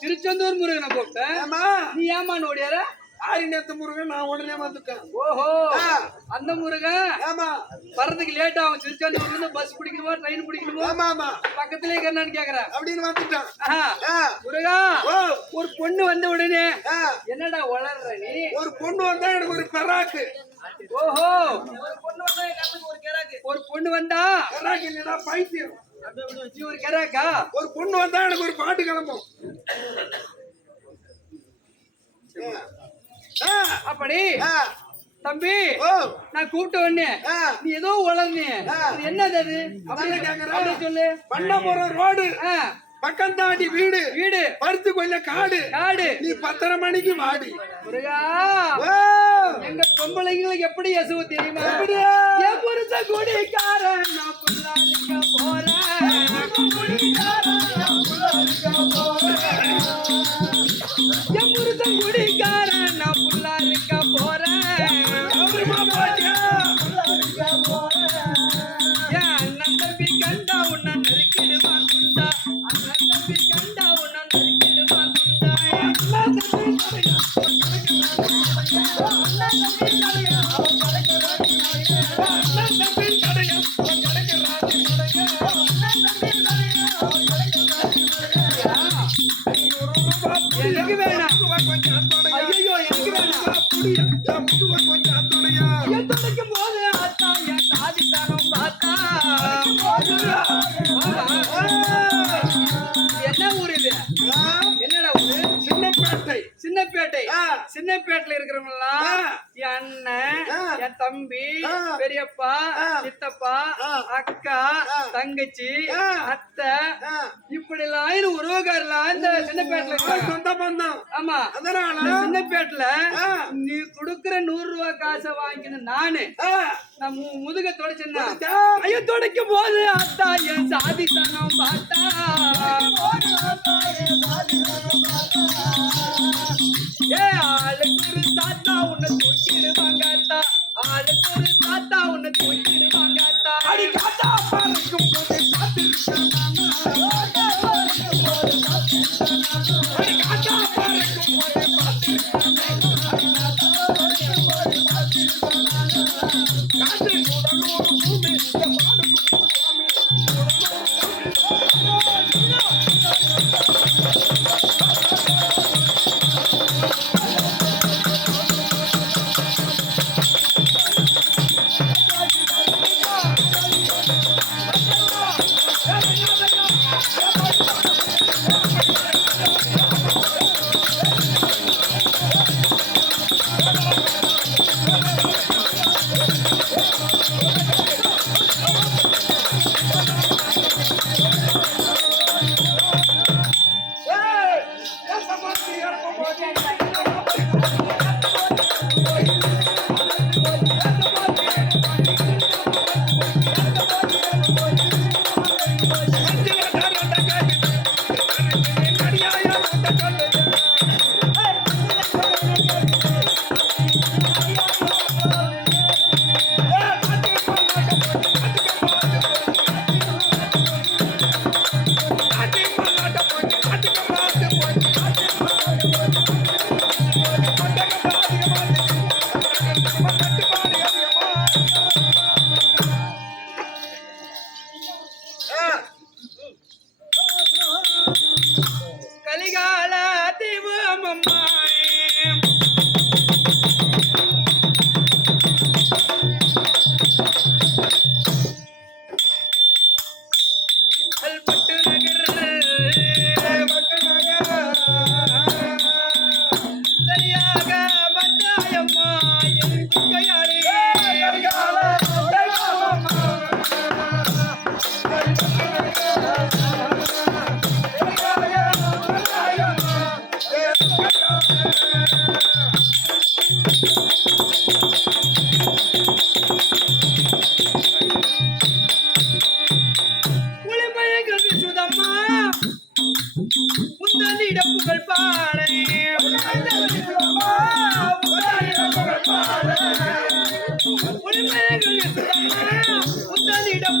திருச்செந்தூர் முருகனை கூப்பிட்டேன். நீ ஏமா ஓடியார? ஆரிநேத்து முருகன் நான் உடனே வந்துட்டேன். ஓஹோ, அந்த முருகன் வர்றதுக்கு லேட் ஆகும். திருச்செந்தூர்ல இருந்து பஸ் பிடிக்கணுமா ட்ரெயின் பிடிக்கணுமா? ஆமா ஆமா, பக்கத்திலே இருக்கிறான்னு கேக்குறேன் அப்படின்னு வந்துட்டான். முருகா, ஒரு பொண்ணு வந்த உடனே என்னடா வளர்ற நீ? ஒரு பொண்ணு வந்தா எனக்கு ஒரு பெராக்கு. ஓஹோ, ஒரு பொண்ணு வந்தா பெராக்கு இல்லடா பைத்தியம். ஒரு கெராக்கா? ஒரு பொண்ணு வந்தா எனக்கு ஒரு பாட்டு கிளம்பும். அப்படி தம்பி, நான் கூப்பிட்ட உடனே நீ ஏதோ வளர்ந்து என்னது அது அப்படின்னு கேக்குற? சொல்லு. பண்ணபுரம் ரோடு பக்கம் தாண்டி வீடு வீடு பருத்து கொஞ்சம் காடு காடு. நீ 10:30 மணிக்கு வாடி. முருகா, எங்க பொம்பளைங்களுக்கு எப்படி எசுவு தெரியுமா? என் புருஷ குடிக்காரன் நான் புள்ளாலிக்க போறேன். என் புருஷன் குடிக்காரன் நான் புள்ளாலிக்க போறேன். என் அண்ணன் தம்பி கண்டா உன்னை நெருக்கிடுவான் குண்டா. அண்ணன் தம்பி கண்டா உன்னை நெருக்கிடுவான் குண்டா. எனக்கு வேணாம். ஐயோ, எனக்கு வேணாம். துடைக்கும் போது அத்தா என் சாதித்தனம் பார்த்தா. என்ன ஊர் இது? என்னடா ஊரு? சின்னப்பேட்டை. சின்னப்பேட்டை. சின்னப்பேட்டையில இருக்கிறவங்கலாம் என் அண்ணன், என் தம்பி, பெரியப்பா, சித்தப்பா, அக்கா, தங்கச்சி, அத்தை, இப்படி எல்லாம் உறவுகாரெல்லாம் இந்த சின்னப்பேட்டையில சொந்த பந்தம். ஆமா, அதனால சின்னப்பேட்டையில நீ கொடுக்குற 100 ரூபாய் காசை வாங்கின நானு நான் முதுக தொடச்சேன்னா, ஐயோ துடைக்கும் போது அத்தா என் சாதித்தனம் பார்த்தா. ஏ ஆளுக்கு ஒரு தாத்தா உன்னை தூக்கிடுவாங்க அத்தா. ஆளுக்கு ஒரு தாத்தா உன்னை தூக்கிடுவாங்க அத்தா. அடி காத்தா பறக்கும் போது காத்திருக்கான். அடி காத்தா பறக்கும் போது கலிகால தீவு அம்மம்மா கல்பட்டு நகர் சரியாக பத்தாயம்மா என் கையாளி உந்தனிடம் புகழ் பாட உந்தனிடம்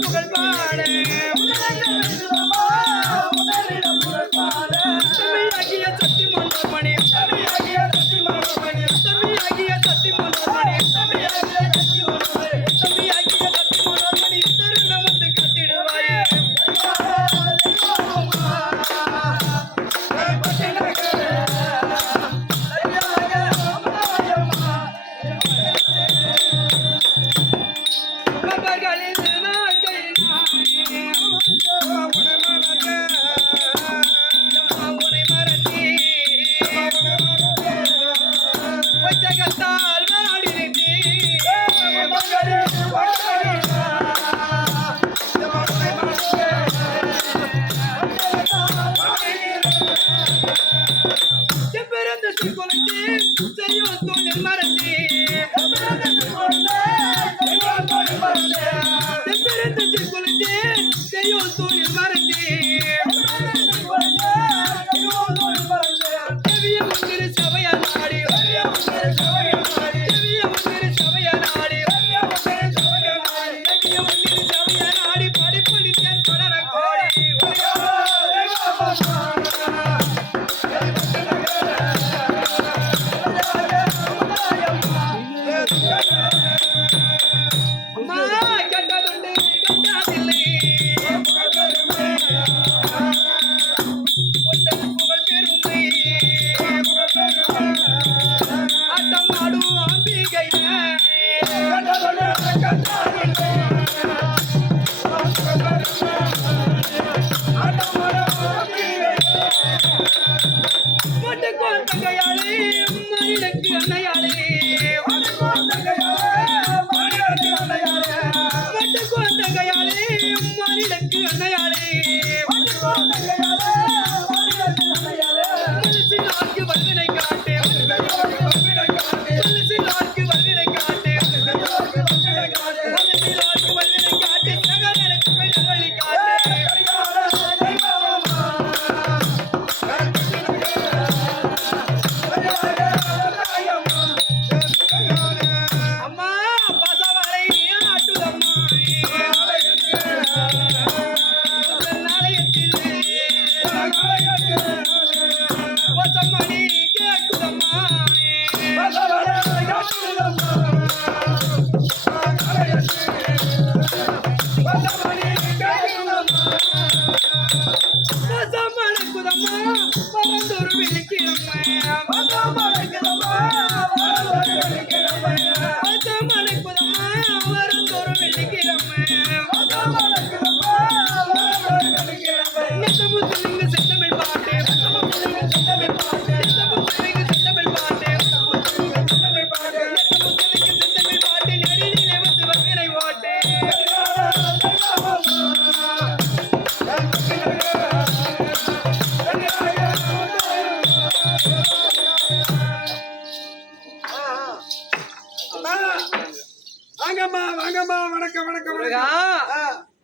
புகழ் பாட தமிழாகிய சக்தி மனோமணி தமிழாகிய சக்தி மனோமணி தமிழாகிய சக்தி மனோமணி தமிழாகிய சக்தி மனோமணி தருணம் வந்து காத்திடுவாயே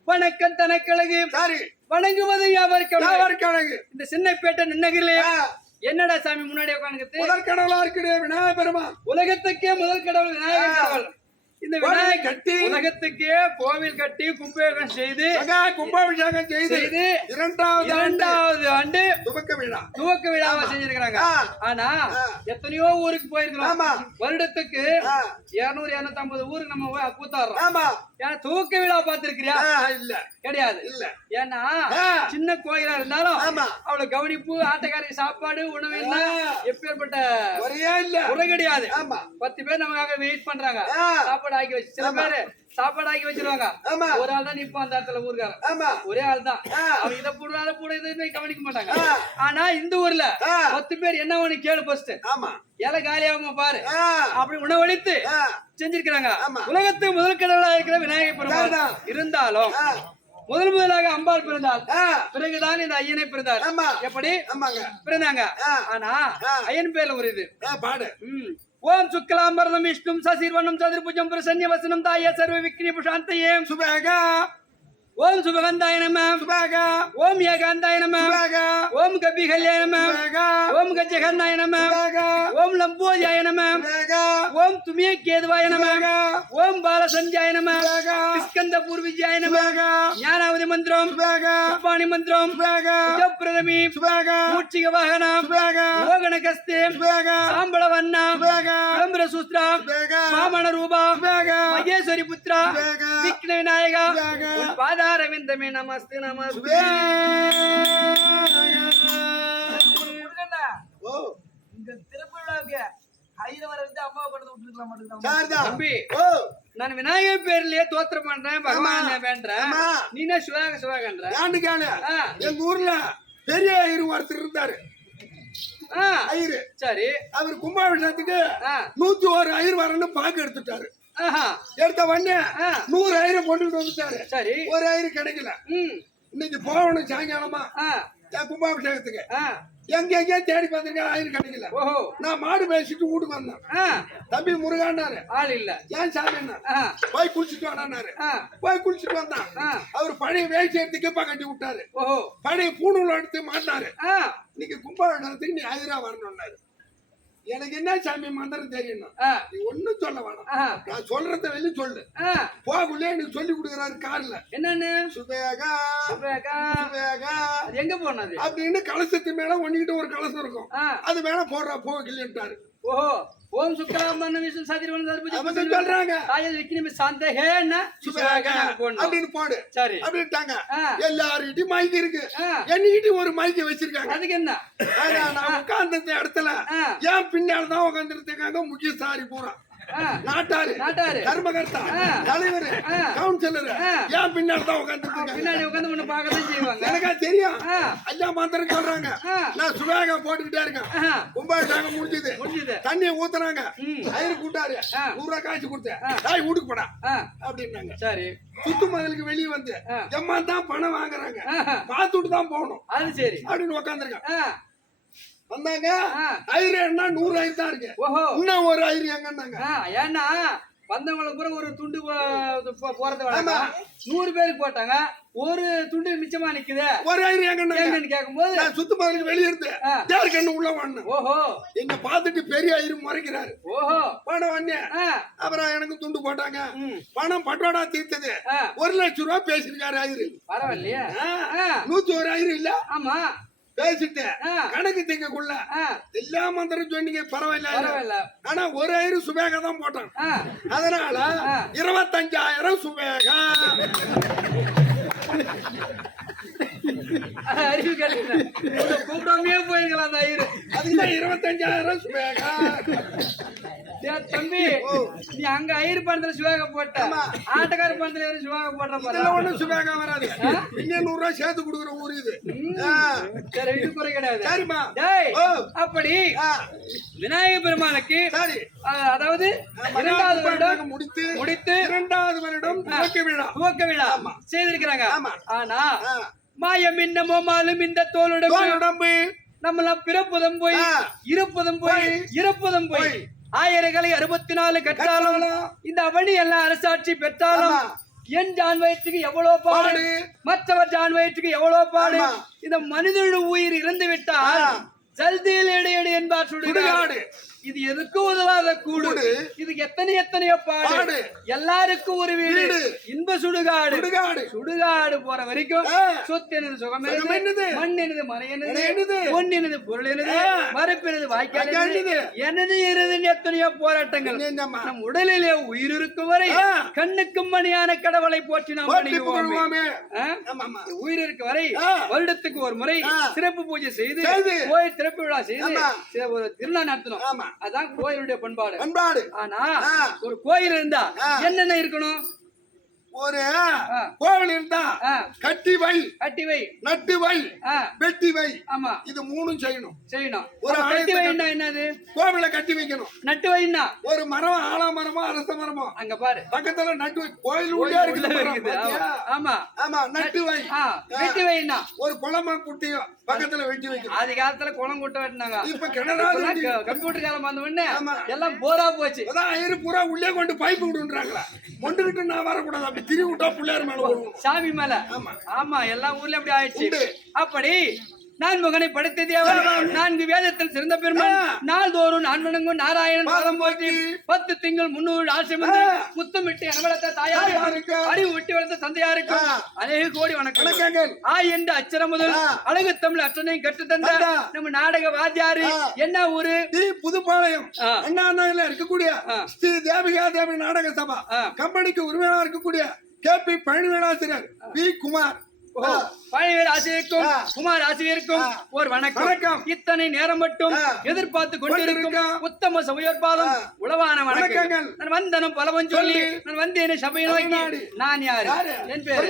வணக்கம் தனக்கழகு வணங்குவது யாவருக்கு இந்த சின்னப்பேட்டை நின்னகிலே என்னடா சாமி முன்னாடி உட்கார்ந்து முதல் கடவுளா இருக்கிற விநாயகர் பெருமான் உலகத்துக்கே முதல் கடவுள் விநாயகர் இந்த விநாயகர் கட்டி உலகத்துக்கே கோவில் கட்டி கும்பாபிஷேகம் செய்து கும்பாபிஷேகம் செய்து இரண்டாவது ஆண்டு துவக்க விழாவா செஞ்சிருக்காங்க. ஆனா எத்தனையோ ஊருக்கு போயிருக்கிறோம். வருடத்துக்கு 200 250 ஊருக்கு நம்ம கூத்தாடுறோம். ஏன்னா துவக்க விழா பார்த்திருக்கிறியா? இல்ல, கிடையாது. இல்ல. ஏன்னா சின்ன கோயிலா இருந்தாலும் அவ்வளவு கவனிப்பு, ஆட்டக்காரி சாப்பாடு, உணவு என்ன எப்பேற்பட்ட குறை கிடையாது. 10 பேர் நமக்காக வெயிட் பண்றாங்க. சாப்பாடு ஆக்கி வச்சு சில பேரு சாப்பாடு ஆக்கி வச்சிருவாங்க. ஒரு ஆள் தான் நிப்போம் அந்த இடத்துல ஊருக்காரன். ஒரே ஆள் தான். அவன் இதை போடுவா அதை போட இதை கவனிக்க மாட்டாங்க. ஆனா இந்த ஊர்ல 10 பேர் என்ன ஒண்ணு கேளு ஃபர்ஸ்ட். இலை காலியாகுமா பாரு. அப்படி உணவளித்து செஞ்சிருக்கிறாங்க. உலகத்துக்கு முதல் கடவுளா இருக்கிற விநாயகர் பெருமாள் இருந்தாலும் முதலாக அம்பாள் பிறந்தாள். பிறகுதான் இந்த ஐயனை பிறந்தார். எப்படி பிறந்தாங்க? ஆனா ஐயன் பேர்ல ஒரு இது பாடு. ஓம் சுக்லாம்பரதம் விஷ்ணும் சசிர்வனம் சதுர்புஜம் பிரசன்ய வசனம் தாய சர்வ விக்னி புஷாந்தயே சுபேகா ஓம் சுபகந்தாய நம சுபாக ஓம் ஏகாந்தாய நம சுபாக ஓம் கபிகல்யாய நம சுபாக ஓம் கஜகந்தாய நம சுபாக ஓம் லம்போஜாய நம சுபாக ஓம் துமிய கேதுவாய நம சுபாக ஓம் பாலசஞ்சாய நம சுபாக ஸ்கந்த பூர்விஜாய நம சுபாக ஞானாவதி மந்திரம் சுபாக உப்பாணி மந்திரம் சுபாக பிரதமி சுபாக மூச்சிக வாகனம் சுபாக யோகன கஸ்தி சுபாக சாம்பள வண்ண சுபாக விளம்பர சூத்ரா சுபாக வாமன ரூபா சுபாக மகேஸ்வரி புத்திரா சுபாக விக்ன விநாயகா சுபாக உன் பாதாரவிந்தமே நமஸ்தே நமஸ்தே ஓ இந்த திருவிழாவுக்கு ஐரவரை வந்து அம்மா படத்தை விட்டுருக்கலாம் மாட்டேங்குது. சார்தான் தம்பி ஓ நான் விநாயகர் பேர்லயே தோத்திரம் பண்றேன் பகவான் வேண்டேன் ஆமா. நீ என்ன சிவாக சிவாகன்ற ஏன்னு கேளு எங்க ஊர்ல பெரிய ஐயர் ஒருத்தர் இருந்தாரு ஐயரு சரி அவர் கும்பாபிஷேகத்துக்கு ஆ. 101 ஐயர் வரன்னு பாக்கு எடுத்துட்டாரு ஆஹா எடுத்த உடனே ஆ. 100 ஐயரை கொண்டுட்டு வந்துட்டாரு சரி ஒரு ஐயர் கிடைக்கல ம் இன்னைக்கு போகணும் சாயங்காலமா ஆ என் கும்பாபிஷேகத்துக்கு ஆ எங்க தேடி பார்த்திருக்கேன் ஐயர் கிடைக்கல ஓஹோ நான் மாடு பேசிட்டு வீட்டுக்கு வந்தேன் ஆ தம்பி முருகான்னாரு ஆள் இல்ல ஏன் சாமி ஆ போய் குளிச்சுட்டு வாடான்னாரு ஆ போய் குளிச்சுட்டு வந்தான் ஆ அவர் பழைய வேஷ்டி எடுத்து கிப்பா கட்டி விட்டாரு ஓஹோ பழைய பூணூல் எடுத்து மாட்டினாரு ஆ இன்னைக்கு கும்பாபிஷேகத்துக்கு நீ ஐயரா வரணும்னாரு எனக்கு என்ன சாமி மந்திரம் தெரியும் ஆ நீ ஒண்ணும் சொல்ல வேணாம் ஆ நான் சொல்றத வெளிய சொல்லு ஆ போகுள்ளே எனக்கு சொல்லி கொடுக்குறாரு கார்ல என்னன்னு சுபேகா சுபேகா. சுபேகா அது எங்க போனது அப்படின்னு கலசத்து மேல ஒண்ணிக்கிட்டு ஒரு கலசம் இருக்கும் ஆ அது மேல போடுறா போகலன்ட்டாரு ஓஹோ ஓம் சுக்லாம்பரன விஷ்ணு சதிர்வன அவங்க தர்புஜ சொல்றாங்க தாயல் விக்கினி சாந்தஹேன சுபேகா போடணும் அப்படின்னு போடு சரி அப்படின்ட்டாங்க ஆ. எல்லார்கிட்டயும் மைக் இருக்கு ஆ. என்னகிட்டயும் ஒரு மைக் வச்சிருக்காங்க அதுக்கு என்ன ஆனா நான் உட்கார்ந்த இடத்துல ஆ. ஏன் பின்னால தான் உட்கார்ந்துட்டு இருக்காங்க முக்கிய சாரி பூரா ஆ நாட்டாரு நாட்டாரு. தர்மகர்த்தா ஆ. தலைவர் ஆ. கவுன்சிலர் ஆ. ஏன் பின்னால தான் உட்கார்ந்துட்டு இருக்காங்க பின்னாடி உட்கார்ந்து ஒண்ணு பார்க்கதான் செய்வாங்க எனக்கா தெரியும் ஆ. ஐயா மந்திரம் சொல்றாங்க ஆ. நான் சுவேகா போட்டுக்கிட்டே இருக்கேன் ஆஹா, கும்பாபிஷேகம் முடிஞ்சது முடிஞ்சது தண்ணியை ஊத்துறாங்க ம். ஐயர் கூட்டாரு ஆ. 100 ரூபாய் காய்ச்சி கொடுத்தேன் ஆ. தாய் வீட்டுக்கு போடா ஆ அப்படின்னாங்க சரி சுத்து மதிலுக்கு வெளியே வந்து ஆ. எம்மா தான் பணம் வாங்குறாங்க ஆஹா, பார்த்துட்டு தான் போகணும் அது சரி அப்படின்னு உட்காந்துருக்கேன் ஆ வந்தாங்க ஆ. ஐயர் என்ன 100 ஐயர் தான் இருக்கு ஓஹோ இன்னும் ஒரு ஐயர் எங்கன்னாங்க ஆ ஏன்னா வந்தவங்களுக்கு கூட ஒரு துண்டு போறது ஆமா. வழக்கம் 100 பேருக்கு போட்டாங்க ஒரு துண்டு மிச்சமா நிக்குது ஒரு ஐயர் எங்கன்னாங்க எங்கன்னு கேட்கும்போது நான் சுத்து மதிலுக்கு வெளியே இருந்து ஆ. யாரு கண்ணு உள்ள வாடினேன் ஓஹோ எங்க பார்த்துட்டு பெரிய ஐயர் முறைக்கிறாரு ஓஹோ பணம் வந்தே ஆ அப்புறம் எனக்கு துண்டு போட்டாங்க ம் பணம் பட்டோடா தீர்த்தது ஆ 1 லட்சம் ரூபாய் பேசிருக்காரு ஐயரு பரவாயில்லையா ஆ 101 ஐயர் இல்ல ஆமா பேசிட்டு ஆ கணக்கு திங்கக்குள்ள ஆ எல்லா மந்திரம் சொன்னீங்க பரவாயில்ல பரவாயில்ல ஆனா ஒரு ஐயர் சுபேகா தான் போட்டான் ஆ அதனால ஆ. 25,000 சுபேகா அறிவு கேட்டீங்க கூப்பிடாமையே போயிருக்கலாம் அந்த ஐயரு அதுதான் 25,000 சுபேகா டேய் தம்பி நீ அங்க ஐயர் பணத்துல சிவாக போட்ட ஆமா. ஆட்டக்கார பணத்துல வெறும் சிவாக போடுற பாரு இதெல்லாம் ஒண்ணும் சுபேகா வராது இங்க 100 ரூபாய் சேர்த்து கொடுக்குற ஊர் இது ஆ. சரி இது குறை கிடையாது சரிம்மா டேய் ஓ. அப்படி ஆ. விநாயகர் பெருமானுக்கு சரி அதாவது ஆமா, 2வது வருடம் முடித்து முடித்து 2வது வருடம் துவக்க விழா துவக்க விழா செய்திருக்கிறாங்க ஆமா. ஆனா ஆ. மாயம் இன்னமோ மாலும் இந்த தோளுடன் உடம்பு நம்மளாம் பிறப்பதும் போய் ஆ. இருப்பதும் போய் இறப்பதும் போய் போய். 1064 கற்றாலும் இந்த அவனி எல்லாம் அரசாட்சி பெற்றாலும் ஆமா. என் ஜான் வயிற்றுக்கு எவ்வளவு பாடு பாடு. மற்றவர் ஜான் வயிற்றுக்கு எவ்வளவு பாடு ஆமா. இந்த மனிதனுடைய உயிர் இறந்து விட்டால் ஆ. ஜல்தியில் எடு என்பார் சுடுகாடு. சுடுகாடு இது எதுக்கும் உதவாத கூடு கூடு. இதுக்கு எத்தனையோ பாடு பாடு. எல்லாருக்கும் ஒரு வீடு வீடு. இன்ப சுடுகாடு சுடுகாடு. சுடுகாடு போற வரைக்கும் ஆ. சொத்து எனது சுகம் சுகம் எனது என்னது? மண் எனது மனை மனை எனது எனது? பொன் எனது பொருள் எனது ஆ. மரப்பு எனது வாய்க்கால் வாய்க்கால் எனது எனது? எனது எனது எத்தனையோ போராட்டங்கள் என்னம்மா? நம் உடலிலே உயிர் இருக்கும் வரை ஆ. கண்ணுக்கும் மணியான கடவுளை போற்றி நாம் போற்றி பணியுவோமே. புகழுவோமே. ஆ? ஆமாம்மா. உயிர் இருக்க வரை ஆ. வருடத்துக்கு ஒரு முறை ஆ. சிறப்பு பூஜை செய்து செய்து. கோயில் திறப்பு விழா செய்து ஆமா. ஒரு திருநாள் நடத்தணும் ஆமா. அதான் கோயிலுடைய பண்பாடு பண்பாடு ஆனா ஆ. ஒரு கோயில் இருந்தா ஆ. என்னென்ன இருக்கணும் ஒரு ஆ. கோவில் இருந்தா ஆ. கட்டி வை கட்டி வை நட்டு வை ஆ வெட்டி வை ஆமா இது மூணும் செய்யணும் செய்யணும் ஒரு அப்ப கட்டி ஆலயத்தை வைன்னா என்னது கோவில கட்டி வைக்கணும் நட்டு வைன்னா ஒரு மரம் ஆலமரமோ அரச மரமோ அங்க பாரு பக்கத்துல நட்டு வை கோயில் உள்ளே கோயில் இருக்குது உள்ள மரம், இருக்குது. பாத்தியா? ஆமா ஆமா நட்டு வை ஆ வெட்டி வைன்னா ஒரு குளமா குட்டியோ பக்கத்துல வெட்டி வைக்கணும். ஆதி காலத்துல குளம் கூட்ட வெட்டினாங்க. இப்ப கிணறா கம்ப்யூட்டர் காலம் வந்த உடனே ஆமா. எல்லாம் போரா போச்சு. அதான் ஐயரு பூரா உள்ளே கொண்டு பைப்பு விடுன்றாங்களா, மொண்டுகிட்டு நான் வரக்கூடாது, அப்படி திரி விட்டா பிள்ளையார் மேல வருவோம், சாமி மேல. ஆமா, எல்லா ஊர்லயும் அப்படி ஆயிடுச்சு. அப்படி நான் மகனை படைத்த தேவர், 4 வேதத்தில் சிறந்த பெருமான், நாள்தோறும் நான் வணங்கும் நாராயணன் பாதம் போற்றி 10 திங்கள் 300 ஆசிரமந்து முத்தமிட்டு எனவளத்த தாயாருக்கு அறிவு விட்டு வளர்த்த தந்தையாருக்கு அநேக கோடி வணக்கங்கள். என்று அச்சரம் முதல் அழகு தமிழ் அச்சனையும் கற்று தந்த நம்ம நாடக வாத்தியாரு என்ன ஊரு? புதுப்பாளையம் அண்ணா நகர்ல இருக்கக்கூடிய ஸ்ரீ தேவிகா தேவி நாடக சபா கம்பெனிக்கு உரிமையாளர் இருக்கக்கூடிய KP பழனிவேலாசிரியர் P குமார். பழனிவேல் ஆசிரியருக்கும் குமார் ஆசிரியருக்கும் ஒரு வணக்கம். இத்தனை நேரம் மட்டும் எதிர்பார்த்து கொண்டிருக்கும் உத்தம சபையோர்பாதம் உளவான வணக்கங்கள். நான் வந்தனம் பலவன் சொல்லி நான் வந்தேன் சபையை நோக்கி. நான் யாரு? என் பேரு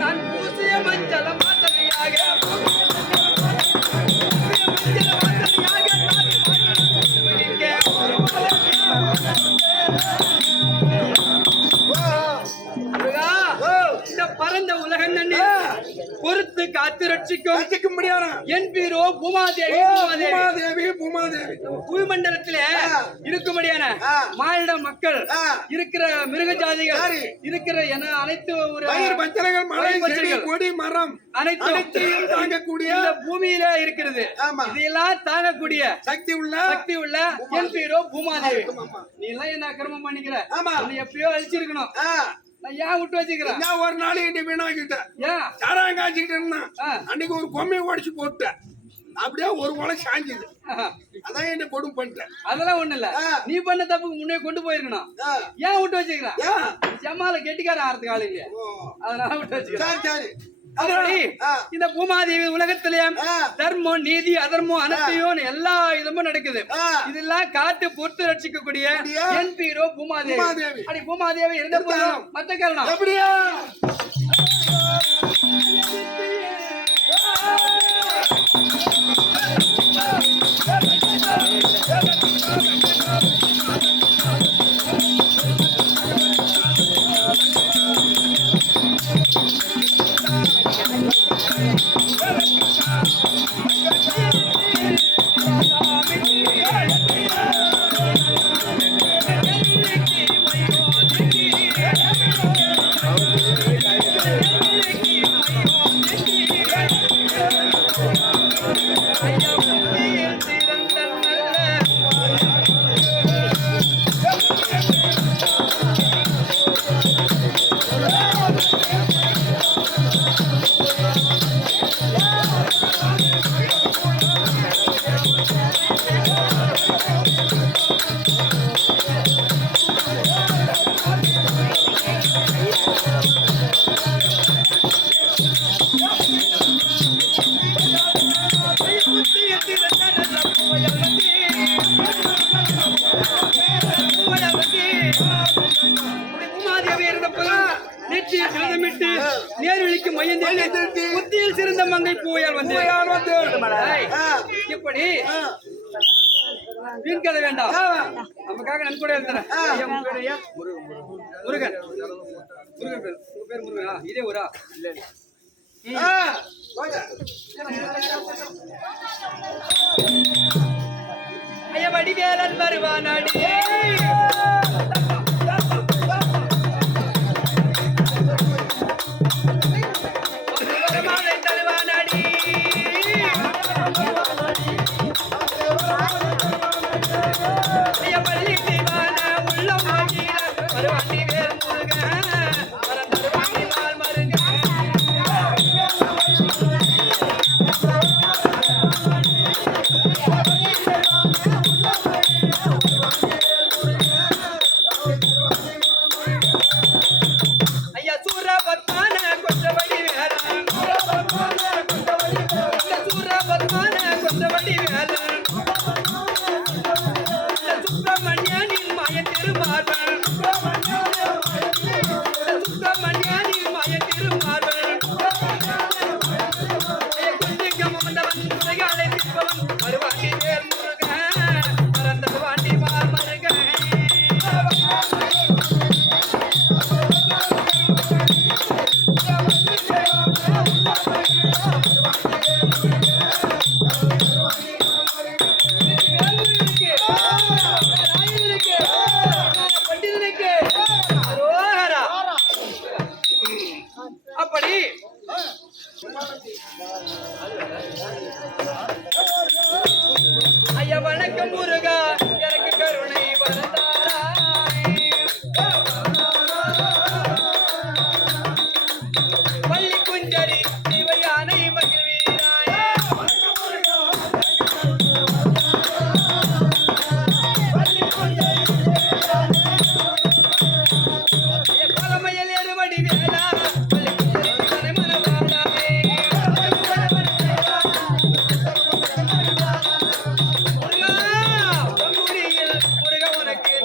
நான் பூசிய மஞ்சள் வாசனையாக இந்த பரந்த உலகம் நன்னி பொறுத்து காத்து ரட்சிக்க முடியாது என் பேரோ பூமாதேவி. பூமாதேவி பூமண்டலத்தில இருக்கும்படியான மானிட மக்கள் இருக்கிற மிருக ஜாதிகள் இருக்கிற என அனைத்து ஒரு கொடி மரம் அனைத்தையும் தாங்கக்கூடிய பூமியில இருக்கிறது. இதெல்லாம் தாங்கக்கூடிய சக்தி உள்ள என் பேரோ பூமாதேவி. நீ எல்லாம் என்ன அக்கிரமம் பண்ணிக்கிற, நீ எப்பயோ அழிச்சிருக்கணும். நான் ஏன் விட்டு வச்சுக்கிறேன்? ஒரு நாளைக்கு வீணாக்கிட்டேன், சாராயம் காய்ச்சிக்கிட்டு இருந்தான். அன்னைக்கு ஒரு பொம்மையை உடைச்சு போட்டேன், அப்படியே ஒரு உலகம் சாஞ்சுது. அதான் என்ன கொடுமை பண்ணிட்டேன். அதெல்லாம் ஒண்ணு இல்ல, நீ பண்ண தப்புக்கு முன்னே கொண்டு போயிருக்கணும். ஏன் விட்டு வச்சுக்கிறேன்? ஜமால கெட்டிக்காரன் ஆறதுக்கு ஆளு இல்லையா, அதனால விட்டு வச்சுக்கிறேன். சரி. இந்த பூமாதேவி உலகத்திலே தர்மம் நீதி அதர்மம் அனைத்தையும் எல்லா இதுமும் நடக்குது. இதெல்லாம் காத்து பொறுத்து ரட்சிக்கக்கூடிய என் பேரோ பூமாதேவி. அடி பூமாதேவி இருந்த போதும் மத்த காரணம் எப்படியா நேர்வழிக்கு மையம் புத்தியில் சிறந்த மங்கை பூயால் வந்து இப்படி வீண் கதை வேண்டாம், நமக்காக நன்கொடை எழுதுறேன். முருகன் முருகன் பேர், உங்க பேர் முருகனா? இதே ஊரா? இல்ல ஐயா வடிவேலன் வருவானாடி உள்ளம் பள்ளி குஞ்சரி சிவையானை மகிழ்வீராய பழமையில் எருவடி வேளா பள்ளி குஞ்சரி மனவாளாவே பொங்குடியில் முருக உனக்கு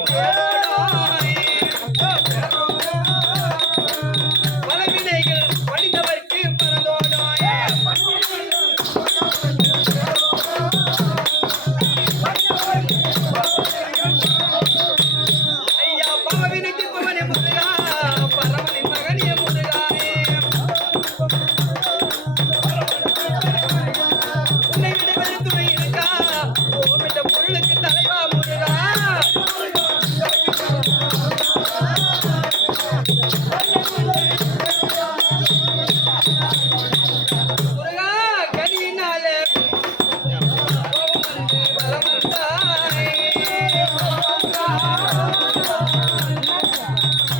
பலவினைகள் படித்தவர்க்கு பரதோடாய ஐயா பாவினைக்கு பவனே முருகா பரமனின் மகனே முருகாயே உன்னை விட வேறு துணை இருக்கா ஓமிட்ட பொருளுக்கு தலைவா முருகா முருகா கனியினாலே கோபமறிந்து பலமறிந்தாய்.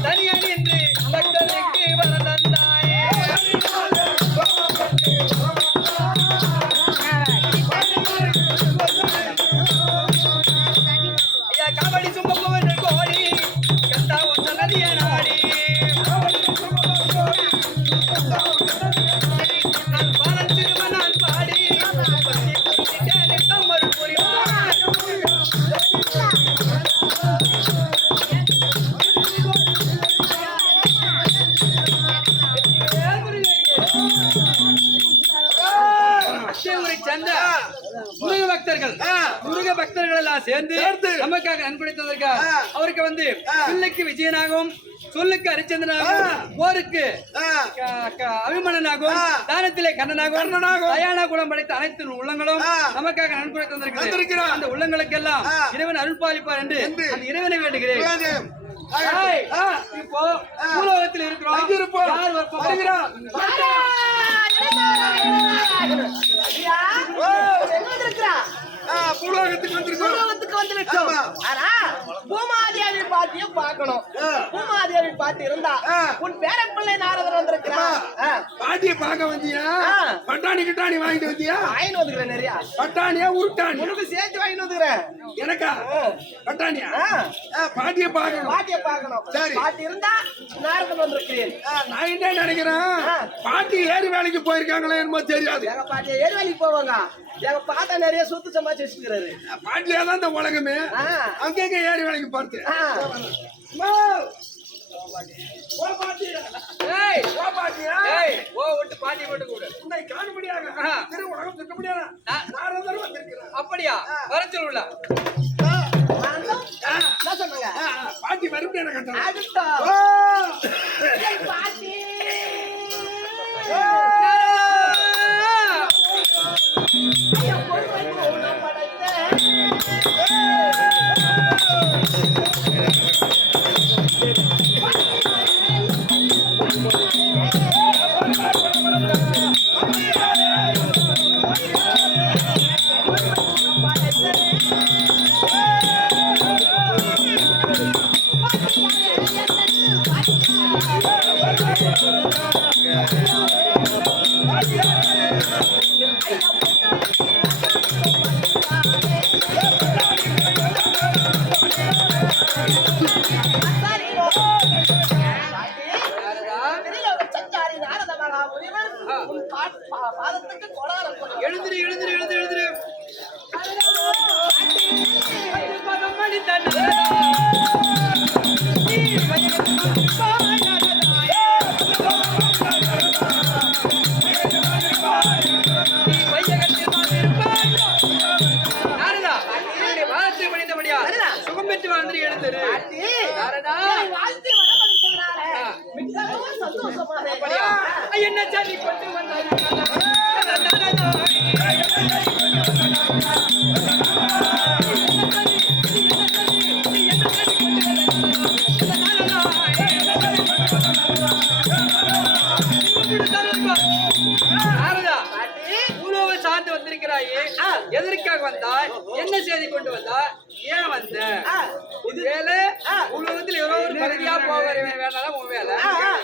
தனியன் என்று பக்தனுக்கு வரதந்தாயே ஐயா காவடி சுமக்குவன் கோடி கந்தா ஒன்ற நதிய நாடி நான் பாலன் திரும நான் பாடி பசி புரிஞ்சிக்க நித்தம் ஒரு புரிவான் ஒரு சந்தா முருக பக்தர்கள் முருக பக்தர்கள் எல்லாம் சேர்ந்து நமக்காக நன்கொடைத்ததற்கா அவருக்கு வந்து பிள்ளைக்கு விஜயனாகவும் சொல்லுக்கு ஹரிச்சந்திரனாகவும் போருக்கு அபிமன்னனாகவும் தானத்திலே கண்ணனாகவும் தயானா குலம் படைத்த அனைத்து உள்ளங்களும் நமக்காக நன்கொடை தந்திருக்கிறார் அந்த உள்ளங்களுக்கெல்லாம் இறைவன் அருள் பாலிப்பார் என்று அந்த இறைவனை வேண்டுகிறேன் இப்போ பூலோகத்தில் இருக்கிறோம் யார் வருகிறார் பூலோகத்துக்கு வந்திருக்கோம். ஆனா பூமாதேவி பாட்டியும் பார்க்கணும். பூமாதேவி பாட்டி இருந்தா உன் பேரன் பிள்ளை நாரதர் வந்திருக்கிறான். பாட்டியை பார்க்க வந்தியா? பட்டாணி கிட்டாணி வாங்கிட்டு வந்தியா? வாங்கிட்டு வந்துக்கிறேன் நிறைய. பட்டாணியா உருட்டாணி? உனக்கு சேர்த்து வாங்கிட்டு வந்துக்கிறேன். எனக்கா? பட்டாணியா? பாட்டியை பார்க்கணும். பாட்டியை பார்க்கணும். சரி. பாட்டி இருந்தா நாரதர் வந்திருக்கிறேன். நான் என்ன நினைக்கிறேன், பாட்டி ஏறி வேலைக்கு போயிருக்காங்களே என்னமோ தெரியாது. எங்க பாட்டியை ஏறி வேலைக்கு போவாங்க. எங்க பாட்டா நிறைய சொத்து சம்பாதிச்சு வச்சுக்கிறாரு. பாட்டியா தான் இந்த உலகமே. அங்கங்க ஏறி வேலைக்கு பார்த்து அப்படியா வர சொல்லுல சொன்னாங்க பாட்டி மறுபடியும் பாட்டி எழுந்திரு எழுந்திரு எழுந்திரு எழுந்திரு சுகம் பெற்று வாழ்ந்து எழுந்திரு என்ன சாதி கொண்டு சார்ந்து வந்திருக்கிறாயே எதற்காக வந்தாய்? என்ன செய்தி கொண்டு வந்தா? ஏன் வந்த? ஒருவேளை உலகத்தில் ஏதோ ஒரு பதவியா போகிற வேணாலும் உன் வேலை.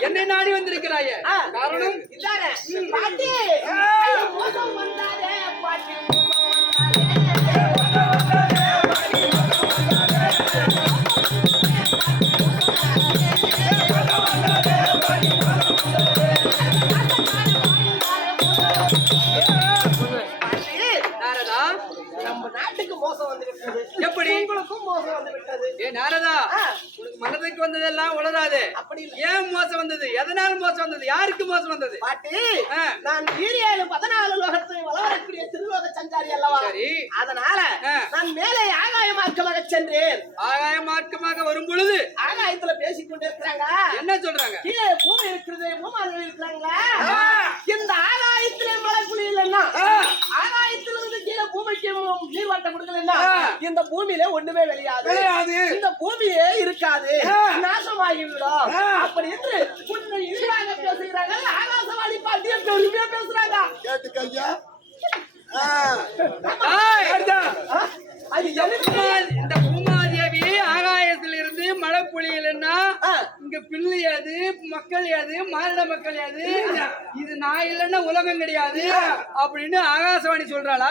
என்னை நாடி வந்திருக்கிறாயே காரணம் இதானே பாட்டி மோசம் வந்தாரே பாட்டி நம்ம நாட்டுக்கு மோசம் வந்து விட்டது. எப்படி உங்களுக்கும் மோசம் வந்து விட்டது. ஏ நாரதா, உனக்கு மனதுக்கு வந்ததெல்லாம் உளராது. அப்படி இல்ல. ஏன் மோசம் வந்தது? எதனால மோசம் வந்தது? யாருக்கு மோசம் வந்தது? பாட்டி நான் 14 லோகத்தை வளரக்கூடிய திருலோக சஞ்சாரி அல்லவா? சரி. அதனால நான் மேலே ஆகாய மார்க்கமாக சென்றேன். ஆகாய மார்க்கமாக வரும் பொழுது ஆகாயத்துல பேசிக்கொண்டே இருக்கிறாங்க. என்ன சொல்றாங்க? கீழே பூமி இருக்கிறது, பூமார்கள் இருக்கிறாங்க. இந்த ஆகாயத்திலே மழை புலியில்லைன்னா, ஆகாயத்திலிருந்து கீழே பூமிக்கு நீர்வாட்டம் கொடுக்கலன்னா இந்த பூமியில ஒண்ணுமே விளையாது. இந்த பூமியே இருக்காது, நாசமாகிவிடும். அப்படி என்று உன்னை இழிவாக பேசுகிறாங்க. ஆகாசவாணி பாட்டியை பெருமையா பேசுறாங்க. கேட்டுக்கையா அது இந்த பூமாதேவி ஆகாயத்தில் இருந்து மழை பொழியலன்னா இங்க பிள்ளை அது மக்கள் அது மாநில மக்கள் அது இது நான் இல்லைன்னா உலகம் கிடையாது அப்படின்னு ஆகாசவாணி சொல்றாளா?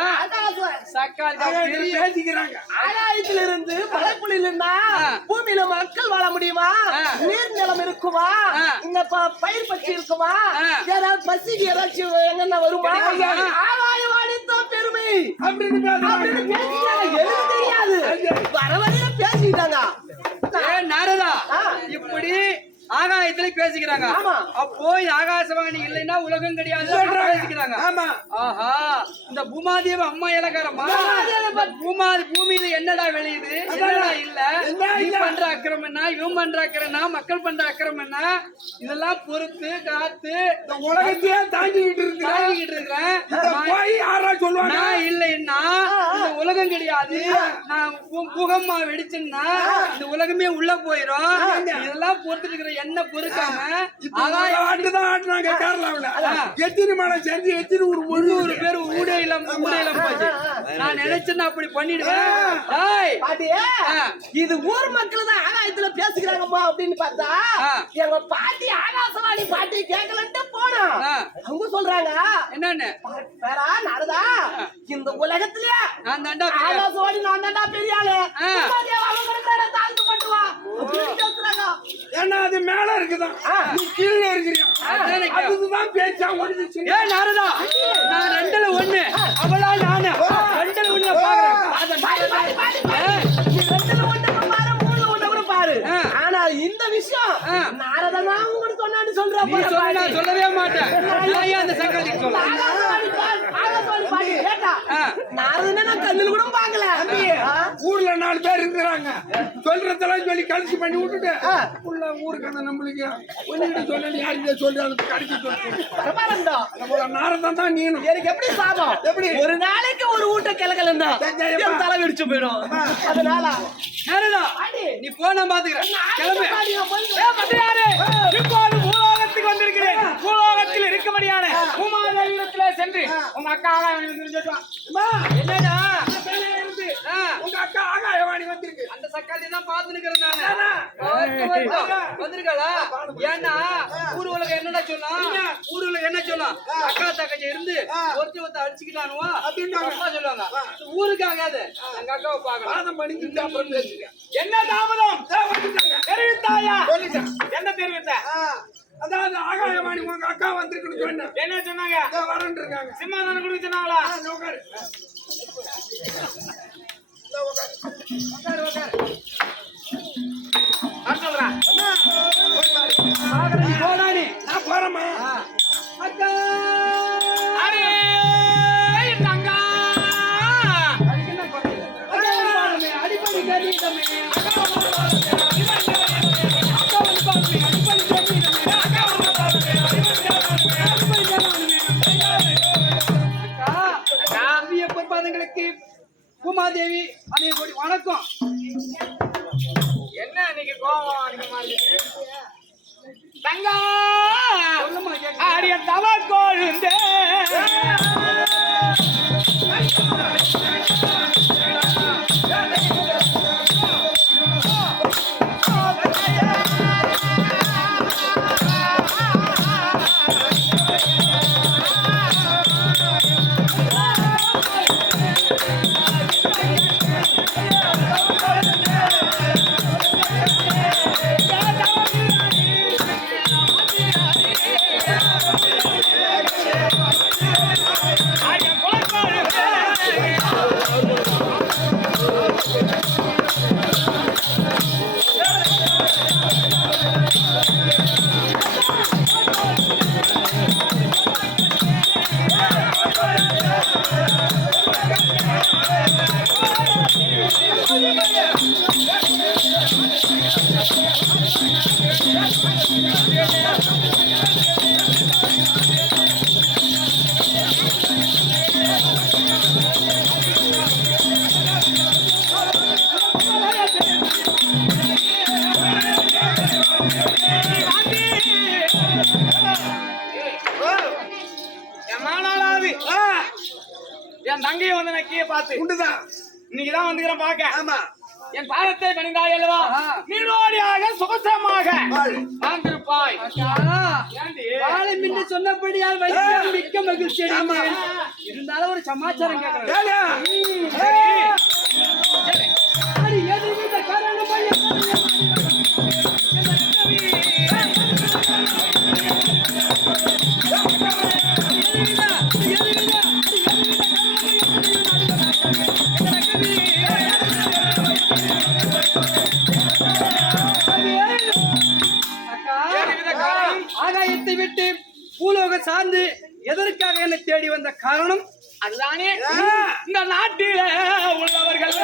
பேசிக்கிறாங்க. ஆகாயத்திலிருந்து மழை பொழியலன்னா பூமியில மக்கள் வாழ முடியுமா? நீர் நிலம் இருக்குமா? இந்த பயிர் பற்றி இருக்குமா? ஏதாவது பசிக்கு ஏதாச்சும் எங்கன்னா வருமா? ஆகாயவாணி தான் பெருமை அப்படின்னு பேசிக்கிறாங்க. தெரியாது வரவரையில பேசிட்டாங்க. நாரதா இப்படி ஆகாயத்துல பேசிக்கிறாங்க. அப்போ ஆகாசவாணி இல்லைன்னா உலகம் கிடையாது பேசிக்கிறாங்க. ஆஹா, இந்த பூமாதேவி அம்மா இலக்காரமா? பூமியில என்னடா வெளியுது, என்னடா இல்ல, நீ பண்ற அக்கிரமம் என்ன, இவன் பண்ற அக்கிரமனா, மக்கள் பண்ற அக்கிரமம் என்ன, இதெல்லாம் பொறுத்து காத்து இந்த உலகத்தையே தாங்கிக்கிட்டு இருக்கிறேன். நான் இல்லைன்னா இந்த உலகம் கிடையாது. நான் பூகமா வெடிச்சேன்னா இந்த உலகமே உள்ள போயிரும். இதெல்லாம் பொறுத்துட்டு இருக்கிற என்ன பொறுக்காம ஆட்டுனாங்க கேரளாவில். எத்தனை மழை செஞ்சு எத்தனை ஒரு 300 பேர் ஊடையிலம் போச்சு. நான் நினைச்சேன்னா அப்படி பண்ணிடுவேன். இது ஊர் மக்கள் தான் ஆகாயத்துல பேசுகிறாங்கம்மா அப்படின்னு பார்த்தா எங்க பாட்டி ஆகாசவாணி பாட்டி கேட்கலன்ட்டு போனா அவங்க சொல்றாங்க என்னன்னு வேறா நடதா இந்த உலகத்திலே நான் தாண்டா ஆகாசவாணி நான் தாண்டா பெரிய ஆளு தாழ்த்து பண்ணுவா சொல்றாங்க. ஏன்னா அது மேல இருக்குதான், நீ கீழே இருக்கிறியா? அதுதான் பேச்சா ஒழிச்சு. ஏ நாரதா, நான் 2ல 1 அவளா நானு 2ல 1 பாரு. ஆனா இந்த விஷயம் நாரதனா உங்களுக்கு சொன்னான்னு சொல்றேன். சொல்லவே மாட்டேன். அந்த சங்கதி நான் கண்ணில் கூட பாக்கல. ஊர்ல 4 பேர் இருக்கிறாங்க. சொல்றதெல்லாம் சொல்லி கழிச்சு பண்ணி விட்டுட்டு ஊருக்கு அந்த நம்மளுக்கு ஒன்னிட்டு சொல்லி யாருக்கு சொல்றாங்க கடிச்சு சொல்ல நாரதான் தான் நீனும். எனக்கு எப்படி சாபம்? எப்படி ஒரு நாளைக்கு ஒரு ஊட்ட கிளக்கலன்னா தலை வெடிச்சு போயிடும். அதனால நாரதா நீ போன பாத்துக்கிறேன். கிளம்பு. இப்போது பூலோகத்துக்கு வந்திருக்கிறேன். பூலோகத்தில் இருக்கும்படியான பூமாதேவியிடத்திலே சென்று உங்க அக்கா என்னடா உங்க அக்கா ஆகாயவாணி வந்திருக்கு. அந்த சக்காத்தி தான் பாத்து நிக்கிறேன் வந்திருக்காளா? ஏன்னா ஊர் உலகம் என்னடா சொன்னா, ஊர் உலகம் என்ன சொன்னா, அக்கா தங்கச்சி இருந்து ஒருத்த அடிச்சுக்கிட்டானுவா அப்படின்னு சொல்லுவாங்க. ஊருக்கு ஆகாது. எங்க அக்காவை பாக்கலாம் பண்ணிட்டு அப்புறம் பேசுங்க. என்ன தாமதம் தெரிவித்தாயா? என்ன தெரிவித்த? அதாவது ஆகாயவாணி உங்க அக்கா வந்திருக்குன்னு சொன்னேன். என்ன சொன்னாங்க? வரன்னு இருக்காங்க. சிம்மாதானம் கொடுக்க சொன்னாங்களா? நான் போறேம்மா. அக்கா அடிப்படை கேட்டீங்க. பூமாதேவி அன்னைக்கு கூடி வணக்கம். என்ன இன்னைக்கு கோவம் தங்கா சொல்லுமா ஆடிய தவ கோழுந்தே என் தங்கையை வந்து நான் கீழே பார்த்து உண்டுதான். இன்னைக்குதான் வந்துக்கிறேன் பார்க்க. ஆமா. என் பாதத்தை பணிந்தாய் அல்லவா? நீரோடியாக சுகசமாக வாழ்ந்திருப்பாய். வாழை மின்னு சொன்னபடியால் வைத்து மிக்க மகிழ்ச்சி அடைந்தேன். இருந்தாலும் ஒரு சமாச்சாரம் கேட்கிறேன். ஆகாயத்தை விட்டு பூலோக சார்ந்து எதற்காக என்னை தேடி வந்த காரணம் அதுதானே இந்த நாட்டில உள்ளவர்கள்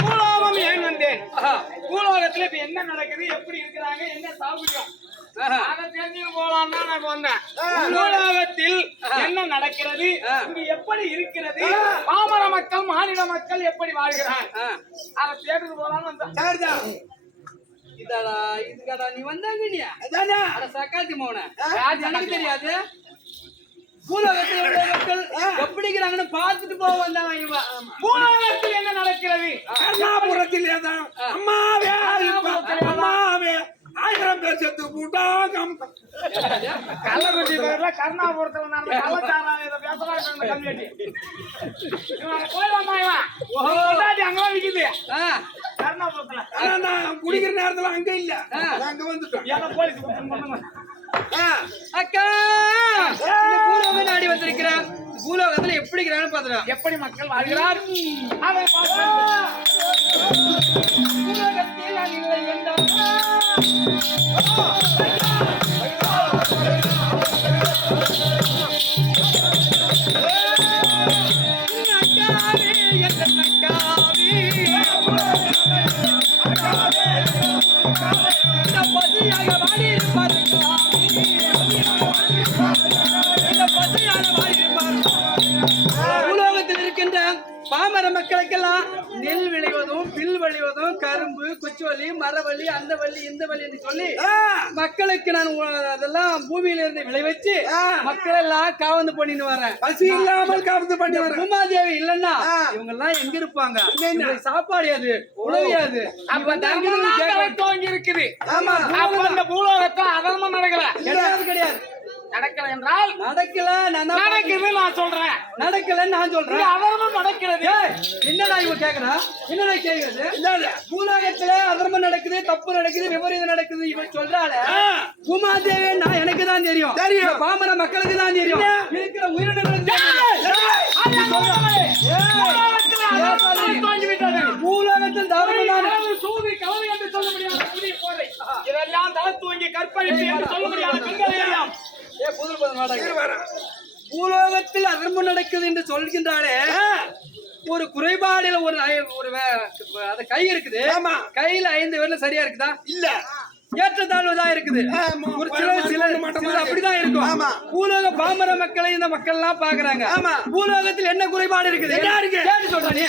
பூலோகம் ஏன் வந்தேன்? பூலோகத்துல இப்ப என்ன நடக்குது, எப்படி இருக்கிறாங்க, என்ன சாப்பிடுறோம் அதை தெரிஞ்சு போலாம்னா நான் வந்தேன். பூலோகத்தில் என்ன நடக்கிறது, இங்க எப்படி இருக்கிறது, பாமர மக்கள் மாநில மக்கள் எப்படி வாழ்கிறார் அதை தேடுறது போலான்னு வந்தேன். இதடா இதுக்கடா நீ வந்தாங்க நீ அதானே. அட சக்காத்தி மோன எனக்கு தெரியாது. பூலோகத்தில் உள்ள மக்கள் எப்படி இருக்கிறாங்கன்னு பார்த்துட்டு போக வந்தாங்க இவன். பூலோகத்தில் என்ன நடக்கிறது? கர்ணாபுரத்தில் ஏதான் அம்மாவே அம்மாவே 1000 பேர் செத்து போட்டாங்க. கள்ளக்குறிச்சி பக்கத்துல கருணாபுரத்துல நடந்த கள்ளச்சாராயம் இதை பேசலாம் கல்வெட்டி போய் வந்தான் இவன். அங்கெல்லாம் விக்குது கருணாபுரத்துல. ஆனா நான் குடிக்கிற நேரத்துல அங்க இல்ல, அங்க வந்துட்டோம். ஏன்னா போலீஸ் பண்ணுங்க. அக்கா பூலோகம் நாடி வந்திருக்கிறேன். பூலோகத்துல எப்படி இருக்கிறான்னு பாத்துறேன். எப்படி மக்கள் வாழ்கிறார் அதை பார்க்கலாம். பூலோகத்தில் நான் இல்லை என்றால் பூலோகத்தில் இருக்கின்ற பாமர மக்களுக்கெல்லாம் நெல் விளைவதும் பில் விளைவதும் கரும்பு குச்சிவள்ளி மரவள்ளி அந்த வள்ளி இந்த வள்ளி என்று சொல்லி மக்களுக்கு நான் அதெல்லாம் பூமியில இருந்து விளைவிச்சு மக்கள் எல்லாம் காவந்து பண்ணிட்டு வரேன். பசி இல்லாமல் காவந்து பண்ணி வரேன். பூமாதேவி இல்லன்னா இவங்க எல்லாம் எங்க இருப்பாங்க? சாப்பாடு அது உணவியாது துவங்கி இருக்குது. ஆமா. அப்ப இந்த பூலோகத்தை அதர்மம் நடக்கல கிடையாது. நடக்கல என்றால் நடக்கல நடக்குது நான் சொல்றேன். நடக்கலன்னு நான் சொல்றேன். அதர்மம் நடக்கிறது. என்னடா இவ கேக்குறா? என்னடா கேக்குறது? பூலோகத்துல அதர்மம் நடக்குது, தப்பு நடக்குது, விபரீதம் நடக்குது இவன் சொல்றாள. பூமாதேவி நான் எனக்கு தான் தெரியும். பாமர மக்களுக்கு தான் தெரியும். இருக்கிற உயிரினங்களுக்கு பூலோகத்தில் தவறு சூதி கலவை என்று சொல்ல முடியாது. இதெல்லாம் தளத்துவங்கி கற்பழிப்பு என்று சொல்ல முடியாது. பெண்களை எல்லாம் பூலோகத்தில் அதர்மம் நடக்குது என்று சொல்கின்றாலே ஒரு குறைபாடுல ஒரு கை இருக்குது. கையில 5 விரல் சரியா இருக்குதா? இல்ல, ஏற்றத்தாழ்வுதான் இருக்குது. ஒரு சில அப்படிதான் இருக்கும். பூலோக பாமர மக்களை இந்த மக்கள் எல்லாம் பாக்குறாங்க. பூலோகத்தில் என்ன குறைபாடு இருக்குது? கேட்டு சொல்றானே.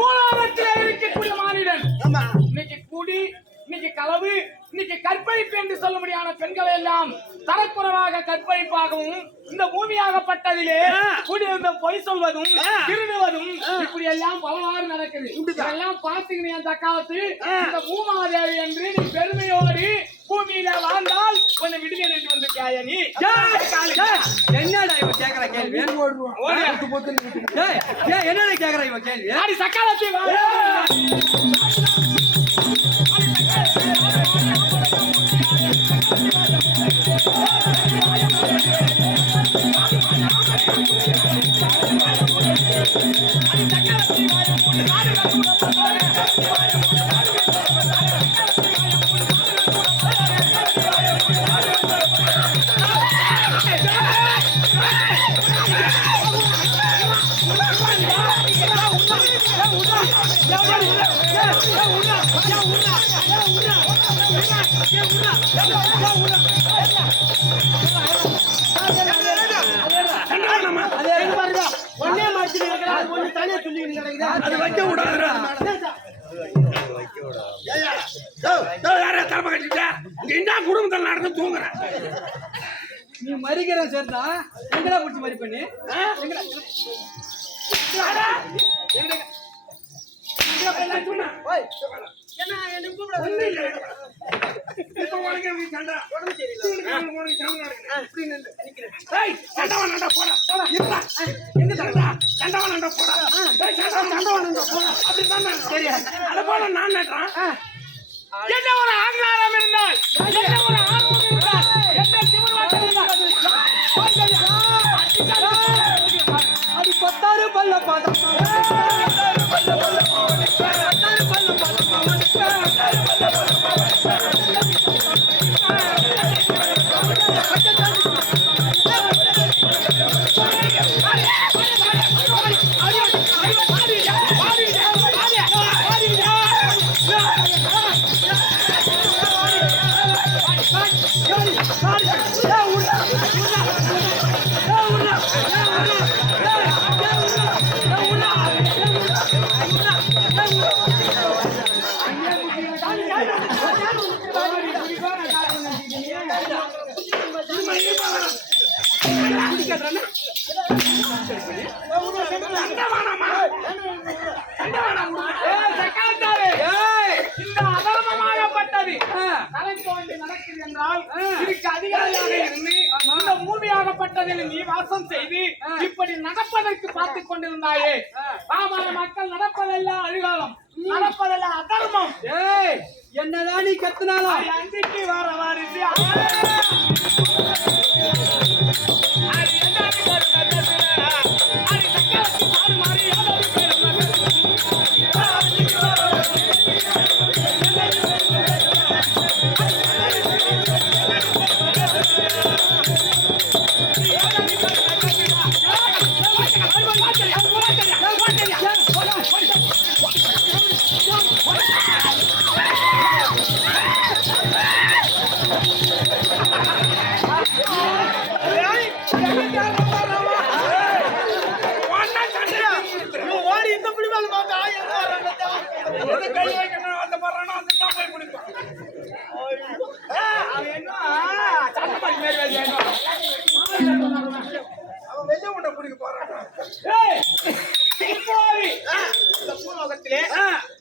பூலோகத்தில் இருக்கக்கூடிய மாநிலம் இன்னைக்கு குடி, இன்னைக்கு களவு, இன்னைக்கு கற்பழிப்பு என்று சொல்ல முடியாத பெண்களை எல்லாம் தரக்குறைவாக கற்பழிப்பாகவும் இந்த பூமியாகப்பட்டதிலே குடியிருந்த பொய் சொல்வதும் திருடுவதும் இப்படி எல்லாம் பலவாறு நடக்குது. இதெல்லாம் பார்த்தீங்கன்னா தக்காலத்து இந்த பூமாதேவி என்று நீ பெருமையோடு பூமியில வாழ்ந்தால் கொஞ்சம் விடுதலை என்று வந்திருக்காய நீ. என்னடா இவன் கேக்குற கேள்வி? என்னடா கேக்குற இவன் கேள்வி? சக்காலத்தை ஒன்னே மாத்தி ஒண்ணு தனியா சொல்லி அது வைக்க விடாதுடா. யாரா தலைமை கட்டிட்டா இந்த குடும்பத்தில் நடந்து தூங்குறேன். நீ மறிக்கிற சேர்ந்தா எங்கடா பிடிச்சி மறி பண்ணி என்ன ஒரு ஆங்காரம் இருந்தால், என்ன ஒரு ஆர்வம் இருந்தால், என்ன திமிர்வாட்டம் இருந்தால், அது பத்தாறு பல்ல பாடம் இந்த அதர்மமாகப்பட்டது நடக்க வேண்டி நடக்குது என்றால் இதுக்கு அதிகாரியாக இருந்து இந்த பூமியாகப்பட்டதில் நீ வாசம் செய்து இப்படி நடப்பதற்கு பார்த்துக் கொண்டிருந்தாயே. பாமர மக்கள் நடப்பதெல்லாம் அழுகாலம், நடப்பதெல்லாம் அதர்மம். என்னதான் நீ கத்துனாலும் அன்றைக்கு வர வாரிசு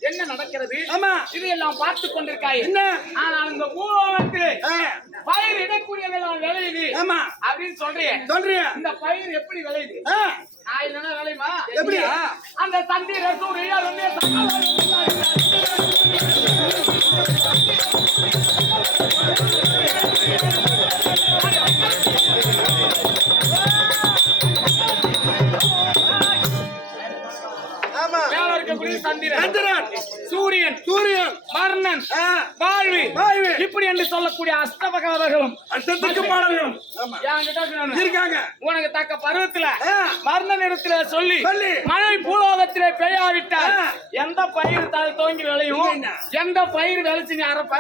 என்ன நடக்கிறது? இதையெல்லாம் பார்த்துக் கொண்டிருக்காய். ஆனால் இந்த பூலோகத்திலே பயிர் இடக்கூடியதெல்லாம் விளையுது அப்படின்னு சொல்றிய. இந்த பயிர் எப்படி விளையுது? விளையுமா? எப்படி? அந்த தந்தி ரசூரி சந்திரன், சூரியன், மரணன், வாழ்வி இப்படி என்று சொல்லக்கூடிய அஷ்டபகவதர்களும் பாடல்களும் இருக்காங்க. உனக்கு தக்க பருவத்துல மரணன் இடத்துல சொல்லி மழை பூலோகத்திலே பெய்யாவிட்டால் எந்த பயிர் துவங்கி விளையும், எந்த பயிர் விளைச்சு நீ அறப்ப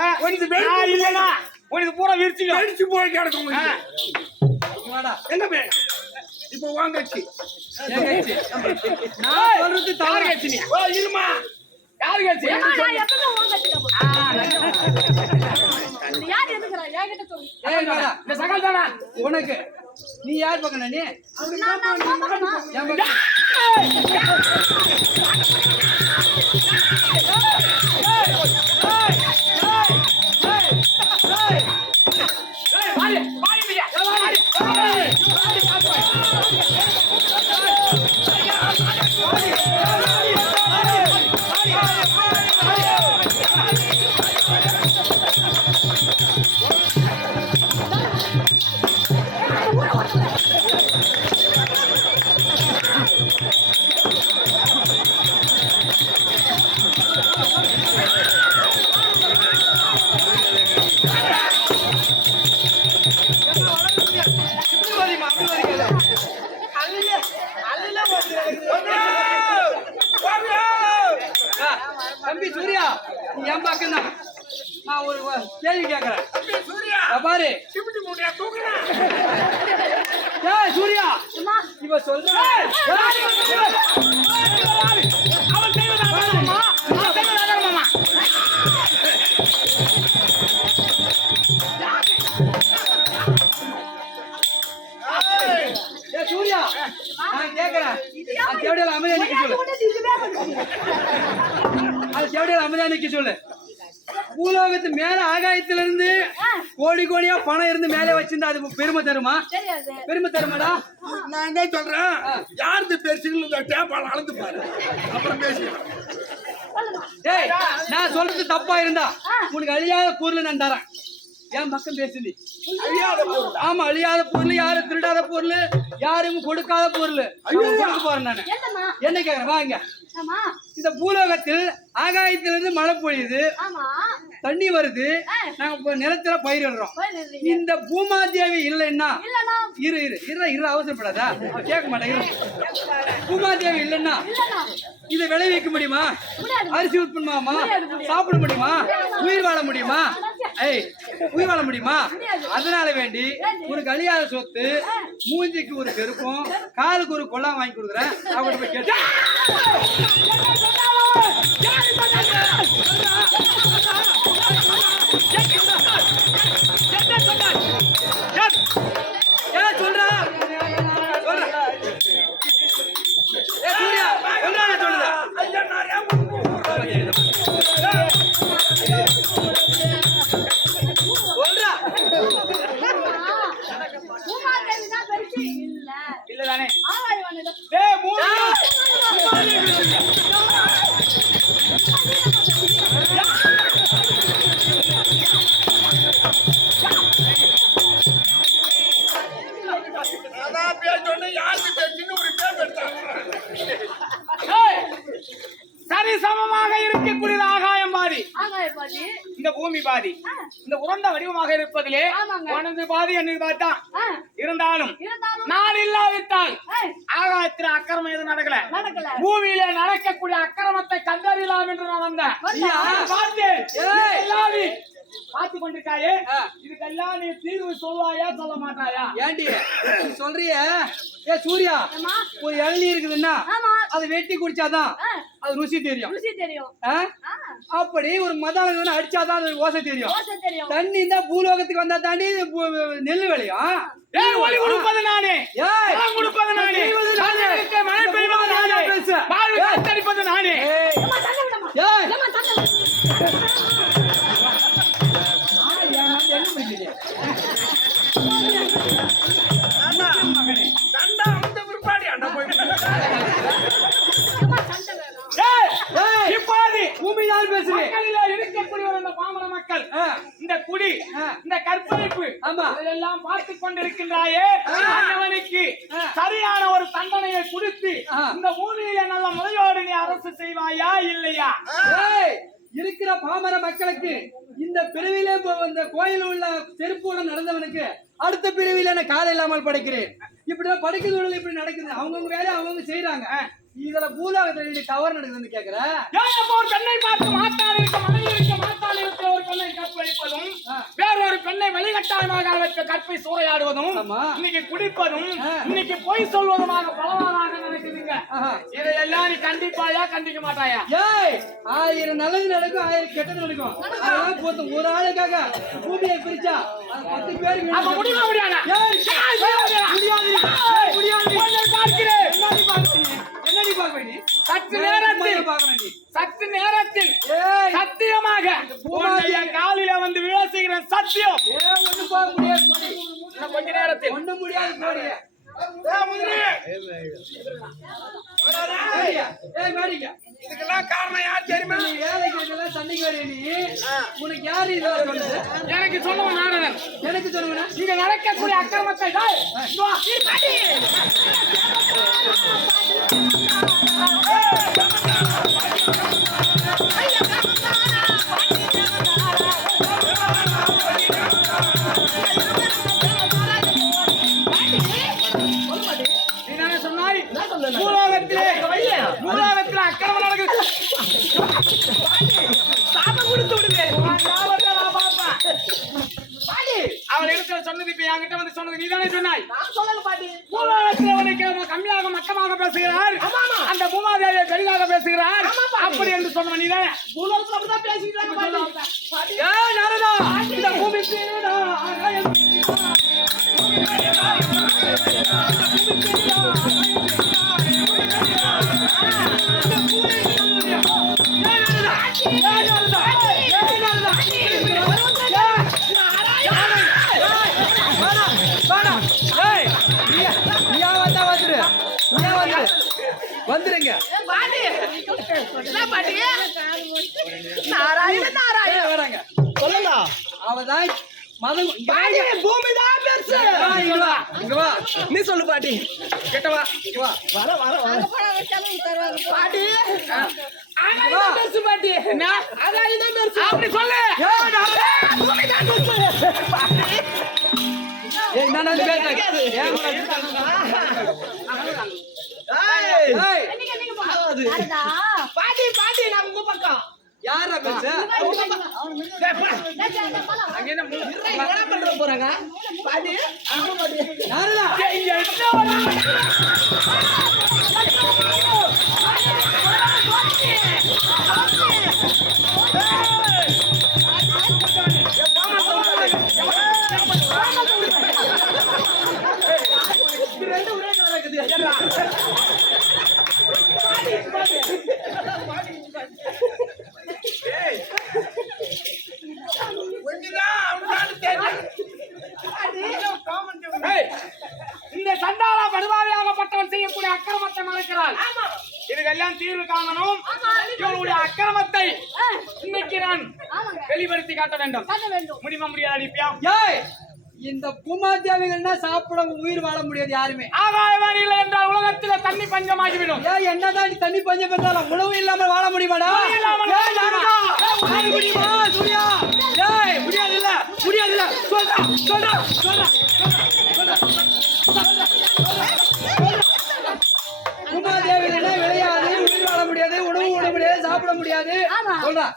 இல்லைன்னா உனக்கு பூரா விரிச்சு போய் கிடக்கும். எங்க போய் இப்ப வாங்கச்சு நான் சொல்றது தாரு கட்சி இருமா. யாரு கட்சி? இந்த சகல் தானா உனக்கு? நீ யார் பக்கம்? நீ நான் ஒரு கேள்வி கேட்கறேன். சூர்யா பாரு சிமிட்டி மூட்டையா தூக்குறேன். ஏய் சூர்யா இவ சொல்ற அவன் செய்வதாக மாமா அவன் செய்வதாக மாமா ஏய் சூர்யா நான் கேக்குறேன். அது தேவடியால அமைதியா நிக்க சொல்லு. அது தேவடியால அமைதியா நிக்க சொல்லு. பூலோகத்து மேல ஆகாயத்துல இருந்து கோடி கோடியா பணம் இருந்து மேலே வச்சிருந்தா அது பெருமை தருமா? பெருமை தருமாடா? நான் என்ன சொல்றேன், யாருது பெருசுன்னு டேப்பால அளந்து பாரு, அப்புறம் பேசிக்கலாம். டேய் நான் சொல்றது தப்பா இருந்தா உனக்கு அழியாத பொருள் நான் தரேன். என் பக்கம் பேசுது. அழியாத பொருள். ஆமா அழியாத பொருள், யாரும் திருடாத பொருள், யாரும் கொடுக்காத பொருள் கொடுக்க போறேன் நானு. என்ன கேக்குறேன் வாங்க. இந்த பூலோகத்தில் ஆகாயத்திலிருந்து மழை பொழியுது, தண்ணி வருது, நாங்க நிலத்துல பயிரிடுறோம். இந்த பூமாதேவி இல்லைன்னா இரு இரு இரு இரு அவசரப்படாதா, கேட்க மாட்டேன். பூமாதேவி இல்லைன்னா இதை விளைவிக்க முடியுமா? அரிசி உற்பத்திமா சாப்பிட முடியுமா? உயிர் வாழ முடியுமா? ஏய் உயிர் வாழ முடியுமா? அதனால வேண்டி உனக்கு அழியாத சொத்து, மூஞ்சிக்கு ஒரு பெருக்கும், காலுக்கு ஒரு கொள்ளா வாங்கி கொடுக்குறேன். அவங்கள்ட்ட போய் கேட்டு சொல்றா சூர்யா சொல்லுதா இல்லதானே? அதான் பேர் சொன்ன, யாருக்கு பேசுன்னு ஒரு பேர் எடுத்தாங்க. சரி சமமாக இருக்கக்கூடியது ஆகாயம் பாதி, இந்த பூமி பாதி. இந்த உருண்ட வடிவமாக இருப்பதிலே உனது பாதி என்று பார்த்தா இருந்தாலும் நான் இல்லாவிட்டால் ஆகாயத்தில் அக்கிரமம் எதுவும் நடக்கல. பூமியில நடக்கக்கூடிய அக்கிரமத்தை கண்டறியலாம் என்று நான் வந்தேன். பார்த்தேன் பார்த்து கொண்டிருக்காயே, இதுக்கெல்லாம் நீ தீர்வு சொல்வாயா சொல்ல மாட்டாயா? ஏண்டி சொல்றிய? ஏ சூர்யா, ஒரு இளநீ இருக்குதுன்னா அதை வெட்டி குடிச்சாதான் அது ருசி தெரியும். அப்படி ஒரு மதாளம் அடிச்சாதான் அது ஓசை தெரியும். தண்ணி தான் பூலோகத்துக்கு வந்தா தாண்டி நெல் விளையும். ஒளி கொடுப்பது நானே, கொடுப்பது நானே, மழை பெய்வது நானே, வாழ்வு காத்தடிப்பது நானே. சண்டை அந்த பிற்பாடி அண்ணா போய் பூமியால் பேசுறேன். இருக்கக்கூடிய இந்த பாமர மக்கள், இந்த குடி, இந்த கற்பழிப்பு இதெல்லாம் பார்த்துக் கொண்டிருக்கின்றாயே, அவனுக்கு சரியான ஒரு தண்டனையை கொடுத்து இந்த பூமியில நல்ல முறையோடு நீ அரசு செய்வாயா இல்லையா? இருக்கிற பாமர மக்களுக்கு இந்த பிரிவிலே இந்த கோயில் உள்ள செருப்போட நடந்தவனுக்கு அடுத்த பிரிவில நான் காலை இல்லாமல் படைக்கிறேன். இப்படிதான் படிக்கிறது இப்படி நடக்குது. அவங்கவுங்க வேலையை அவங்கவுங்க செய்யறாங்க. இதுல பூலோகத்துல தவறு நடக்குதுன்னு கேக்குற. ஒரு பெண்ணை பார்த்து மாட்டாள் இருக்க, மனைவி இருக்க, மாட்டாள் இருக்க ஒரு பெண்ணை கற்பழிப்பதும், வேறொரு பெண்ணை வெளிகட்டாயமாக அவருக்கு கற்பை சூறையாடுவதும், இன்னைக்கு குடிப்பதும், இன்னைக்கு பொய் சொல்வதுமாக பலவாறாக நடக்குதுங்க. இதையெல்லாம் நீ கண்டிப்பாயா கண்டிக்க மாட்டாயா? ஏய் 1000 நல்லது நடக்கும், 1000 கெட்டது நடக்கும். அதெல்லாம் போதும். ஒரு ஆளுக்காக பூமியை பிரிச்சா 10 பேருக்கு அப்ப முடியுமா? முடியாது. சற்று நேரத்தில் சத்தியமாக காலில வந்து விழாசுகிற சத்தியம் ஒண்ணு போக முடியாது. கொஞ்ச நேரத்தில் ஒண்ணு முடியாது. இதுக்கெல்லாம் காரணம் யார் தெரியுமா? நீ வேலைக்கு சண்டைக்கு வர நீ உனக்கு யாரு இதெல்லாம் சொன்னது? எனக்கு சொல்லுவேன். நானே எனக்கு சொல்லுவேன். நீங்க நடக்கக்கூடிய அக்கிரமத்தை சொன்னாய். பூலோகத்திலே அக்கிரமம் நடக்குது. சாபம் கொடுத்து விடுங்க. சொன்னது இப்ப என்கிட்ட வந்து சொன்னது நீதானே சொன்னாய். நான் சொல்லல பாட்டி. பூலோகத்தில் அவனுக்கு கம்மியாக மட்டமாக பேசுகிறார், அந்த பூமாதேவியை பெரிதாக பேசுகிறார் அப்படி என்று சொன்ன நீதானே. பூலோகத்துல அப்படிதான் பேசிக்கிறாங்க பாட்டி. ஏய் நாரதா, இந்த பூமிக்கு வந்துருங்க. வராங்க சொல்லலாம். அவதான் மதம். பூமிதான் பெருசு. இங்க வா, நீ சொல்லு பாட்டி. கிட்ட வா, இங்க வா. வர பாட்டி. ஆகாயம் பெருசு பாட்டி. என்ன ஆகாயம் பெருசு அப்படி சொல்லு. பூமிதான் பெருசு பாட்டி. ஏய் நான் வந்து பேசுறேன். ஏன் பாட்டி பாட்டி நான் உங்க பக்கம். யாரா பேச? அங்க என்ன என்ன பண்ற போறாங்க பாட்டி? யாரா? இந்த சண்டாளா படுபாவியாகப்பட்டவன் செய்யக்கூடிய அக்கிரமத்தை மறைக்கிறாள். இதுக்கெல்லாம் தீர்வு காணணும். இவனுடைய அக்கிரமத்தை இன்னைக்கு நான் வெளிப்படுத்தி காட்ட வேண்டும். முடியுமா முடியாது? இந்த பூமாதேவிகள்னா சாப்பிட உயிர் வாழ முடியாது யாருமே. ஆகாயவாணி இல்லை என்றால் உலகத்துல தண்ணி பஞ்சமாகிவிடும். என்னதான் தண்ணி பஞ்சம் பெற்றாலும் உணவு இல்லாமல் வாழ முடியுமாடா? முடியுமா சூர்யா? முடியாதுல்ல, முடியாதுல்ல. சொல்றா சொல்றா சொல்றா பூமாதேவிகள்னா விளையாது, உயிர் வாழ முடியாது, உணவு உண்ண முடியாது, சாப்பிட முடியாது. சொல்றா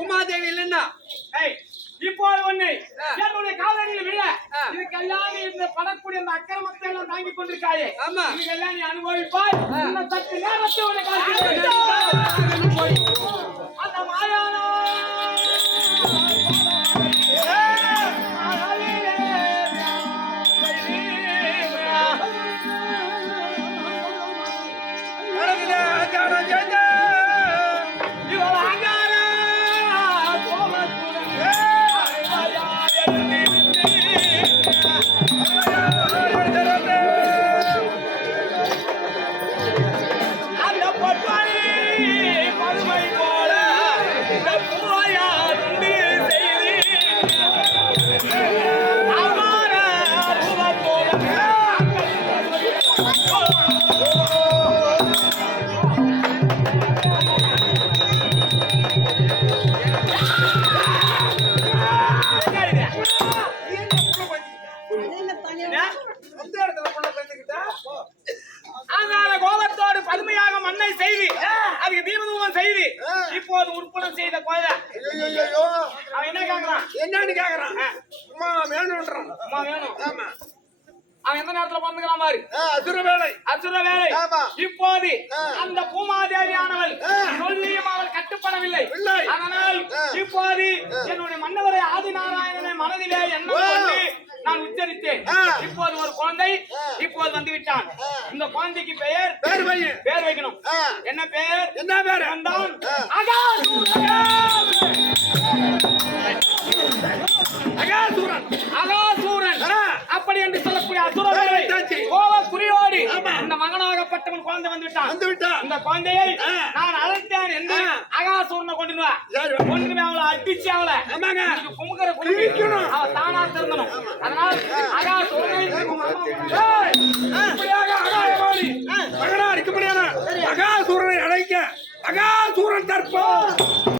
உமாதேவி இல்லைன்னா இப்போ ஒண்ணு என்னுடைய காலடியில் விட இதுக்கெல்லாம் இந்த படக்கூடிய அந்த அக்கிரமத்தை எல்லாம் தாங்கிக் கொண்டிருக்காயே. ஆமா, இதுக்கெல்லாம் நீ அனுபவிப்பாய். இந்த சற்று நேரத்தை உனக்கு அந்த மாயான கோபத்தோடு பதுமையாக மண்ணை செய்து அதுக்கு தீபதூபம் செய்து இப்போது உற்பத்தி செய்த கோயில அவன் என்ன கேக்குறான்? என்னன்னு கேக்குறான்? அம்மா வேணும்ன்றான். அம்மா வேணும். ஆமா, அவன் எந்த நேரத்துல பிறந்துக்கலாம் பாரு. அசுர வேலை. இப்போது அந்த பூமாதேவியானவள் சொல்லியும் அவள் கட்டுப்படவில்லை. அதனால் இப்போது என்னுடைய மன்னவரை ஆதிநாராயணனை மனதிலே எண்ணம் கொண்டு நான் உச்சரித்தேன். இப்போது ஒரு குழந்தை இப்போது வந்து விட்டான். இந்த குழந்தைக்கு பேர் வைக்கணும். என்ன பேர்? என்ன பேர்? அகாசூரன் அப்படி என்று சொல்லக்கூடிய அசுரவேலை கோவ குறியோடு இந்த மகனாகப்பட்டவன் குழந்தை வந்து விட்டான். இந்த குழந்தையை நான் அழைத்தேன் என்று அகாசூரனை கொண்டு அவளை அடிச்சு அவளை குமுக்கிற குமுக்கணும். அவ தானா திருந்தணும். அதனால் அகாசூரனை அகாசூரனை அழைக்க அகாசூரன் தற்போது